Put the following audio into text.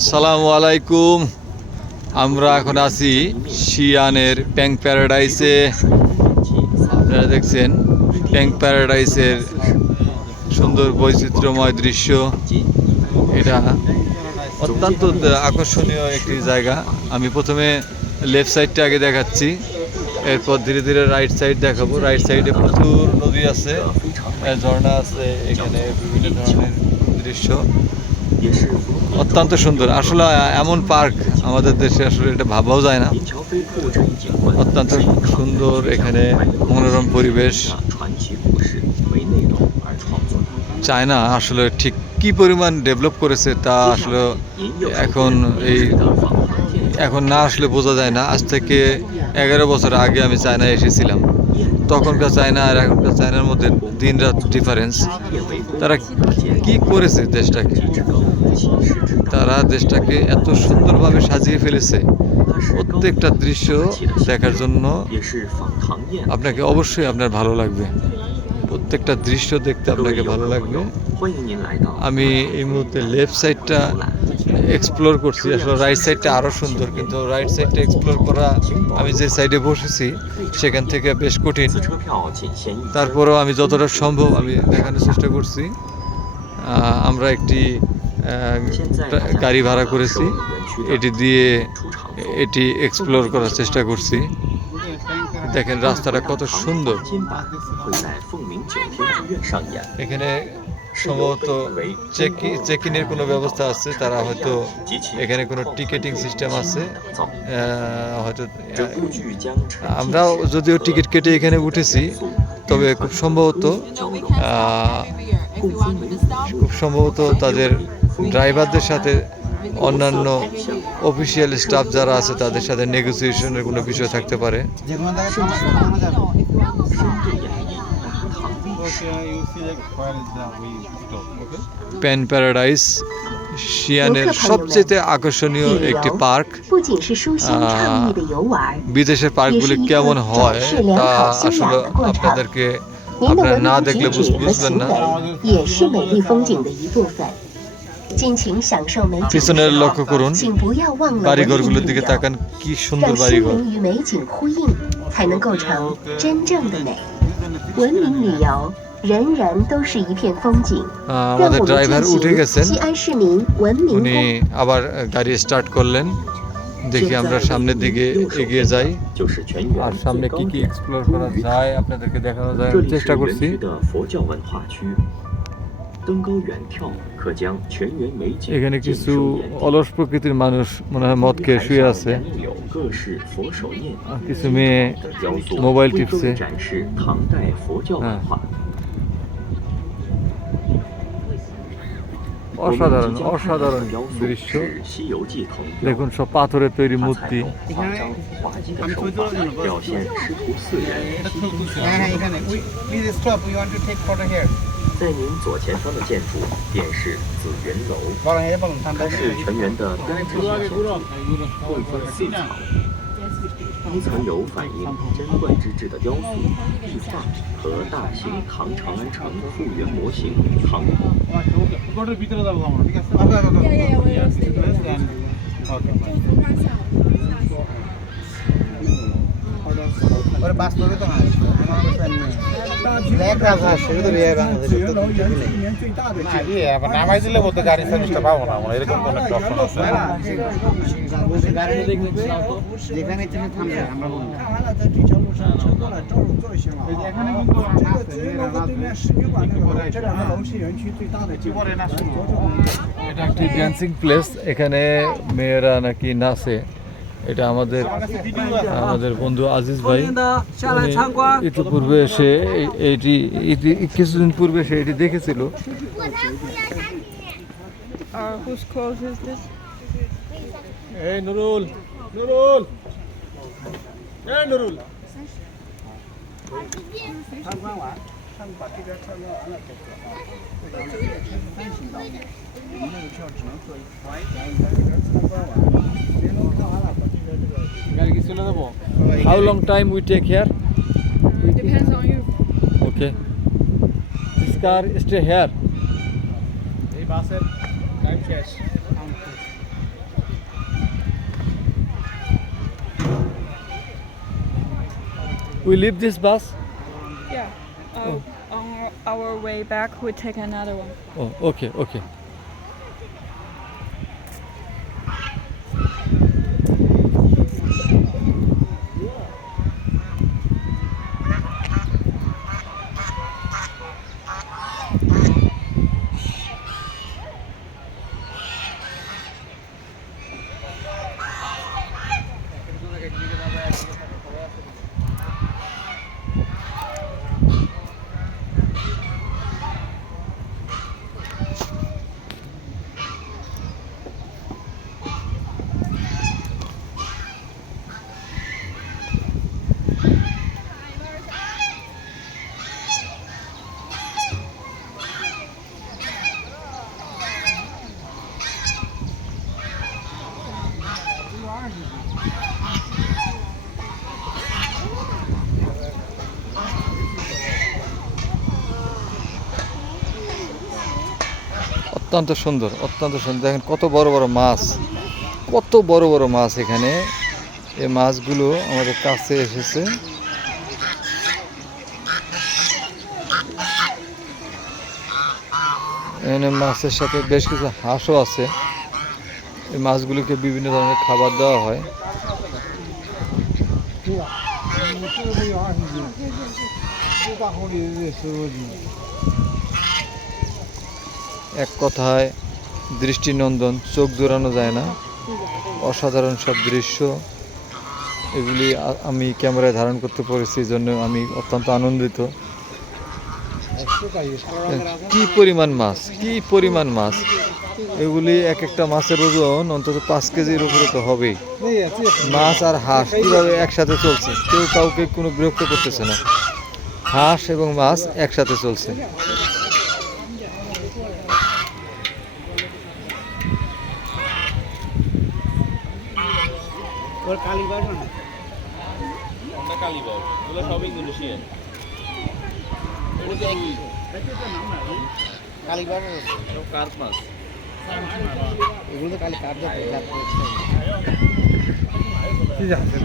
আসসালামু আলাইকুম। আমরা এখন আছি শিয়ানের প্যাং প্যারাডাইসে। আপনারা দেখছেন প্যাং প্যারাডাইসের সুন্দর বৈচিত্র্যময় দৃশ্য। এটা অত্যন্ত আকর্ষণীয় একটি জায়গা। আমি প্রথমে লেফট সাইডটা আগে দেখাচ্ছি, এরপর ধীরে ধীরে রাইট সাইড দেখাবো। রাইট সাইডে প্রচুর নদী আছে, ঝর্ণা আছে, এখানে বিভিন্ন ধরনের দৃশ্য অত্যন্ত সুন্দর। আসলে এমন পার্ক আমাদের দেশে আসলে এটা ভাবাও যায় না। অত্যন্ত সুন্দর, এখানে মনোরম পরিবেশ। চায়না আসলে ঠিক কি পরিমাণ ডেভেলপ করেছে তা আসলে এখন না আসলে বোঝা যায় না। আজ থেকে 11 বছর আগে আমি চায়নায় এসেছিলাম। তখনকার চায়না আর এখনকার চায়নার মধ্যে দিন রাত ডিফারেন্স। তারা কি করেছে দেশটাকে, তারা দেশটাকে এত সুন্দরভাবে সাজিয়ে ফেলেছে। প্রত্যেকটা দৃশ্য দেখার জন্য আপনাকে অবশ্যই আপনার ভালো লাগবে। প্রত্যেকটা দৃশ্য দেখতে আপনাকে ভালো লাগবে। আমি এই মুহূর্তে লেফট সাইডটা এক্সপ্লোর করছি। আসলে রাইট সাইডটা আরও সুন্দর, কিন্তু রাইট সাইডটা এক্সপ্লোর করা, আমি যে সাইডে বসেছি সেখান থেকে বেশ কঠিন। তারপরেও আমি যতটা সম্ভব আমি দেখানোর চেষ্টা করছি। আমরা একটি গাড়ি ভাড়া করেছি, এটি এক্সপ্লোর করার চেষ্টা করছি। দেখেন রাস্তাটা কত সুন্দর। এখানে সম্ভবত চেক ইনের কোনো ব্যবস্থা আছে, তারা হয়তো এখানে কোনো টিকেটিং সিস্টেম আছে হয়তো। আমরা যদিও টিকিট কেটে এখানে উঠেছি, তবে খুব সম্ভবত তাদের ড্রাইভারদের সাথে অন্যান্য অফিসিয়াল স্টাফ যারা আছে তাদের সাথে নেগোসিয়েশনের কোনো বিষয় থাকতে পারে। প্যাং প্যারাডাইস শিয়ানের সবচেয়ে আকর্ষণীয় একটি পার্ক। বিদেশের পার্কগুলি কেমন হয় তা আসলে আপনারা না দেখলে বুঝবেন না। পিছনে লক্ষ্য করুন, বাড়িঘরগুলোর দিকে তাকান, কি সুন্দর বাড়িঘর। আমাদের ড্রাইভার উঠে গেছেন, উনি আবার গাড়ি স্টার্ট করলেন। দেখি আমরা সামনের দিকে এগিয়ে যাই, আর সামনে কি কি এক্সপ্লোর করা যায় আপনাদেরকে দেখানো যায় চেষ্টা করছি। এখানে কিছু অলস প্রকৃতির মানুষ মনে হয় মদ খেয়ে শুয়ে আছে, কিছু মেয়ে মোবাইল টিপছে। অসাধারণ অসাধারণ দৃশ্য। দেখুন সব পাথরের তৈরি মূর্তি।在您左前方的建筑便是紫云楼，它是全园的单层建筑，共分4层。一层有反映贞观之治的雕塑、壁画和大型唐长安城复原模型唐堡。নামাই দিলে বলতে গাড়ি সার্ভিসটা পাবো না আমরা, এরকম কোন একটা অপশন আছে? এটা একটি ড্যান্সিং প্লেস, এখানে মেয়েরা নাকি নাচে। এটা আমাদের বন্ধু আজিজ ভাই ইতিপূর্বে এসে কিছুদিন পূর্বে এসে এটি দেখেছিল। Nurul Nurul Nurul How long time we take here? Depends on you. Okay. This car stay here. এই বাসের টাইম শেষ। We leave this bus? Yeah. On our way back, we take another one. Oh, okay, okay. অত্যন্ত সুন্দর, অত্যন্ত সুন্দর। দেখেন কত বড় বড় মাছ, কত বড় বড় মাছ এখানে। এই মাছগুলো আমাদের কাছে এসেছে। এখানে মাছের সাথে বেশ কিছু হাঁসও আছে। এই মাছগুলোকে বিভিন্ন ধরনের খাবার দেওয়া হয়। এক কথায় দৃষ্টিনন্দন, চোখ জোড়ানো যায় না, অসাধারণ সব দৃশ্য। এগুলি আমি ক্যামেরায় ধারণ করতে পেরেছি, এই জন্য আমি অত্যন্ত আনন্দিত। কি পরিমাণ মাছ, কি পরিমাণ মাছ! এগুলি এক একটা মাছের ওজন অন্তত 5 কেজির উপরে তো হবেই। মাছ আর হাঁস কীভাবে একসাথে চলছে, কেউ কাউকে কোনো বিরক্ত করতেছে না। হাঁস এবং মাছ একসাথে চলছে। ঠিক আছে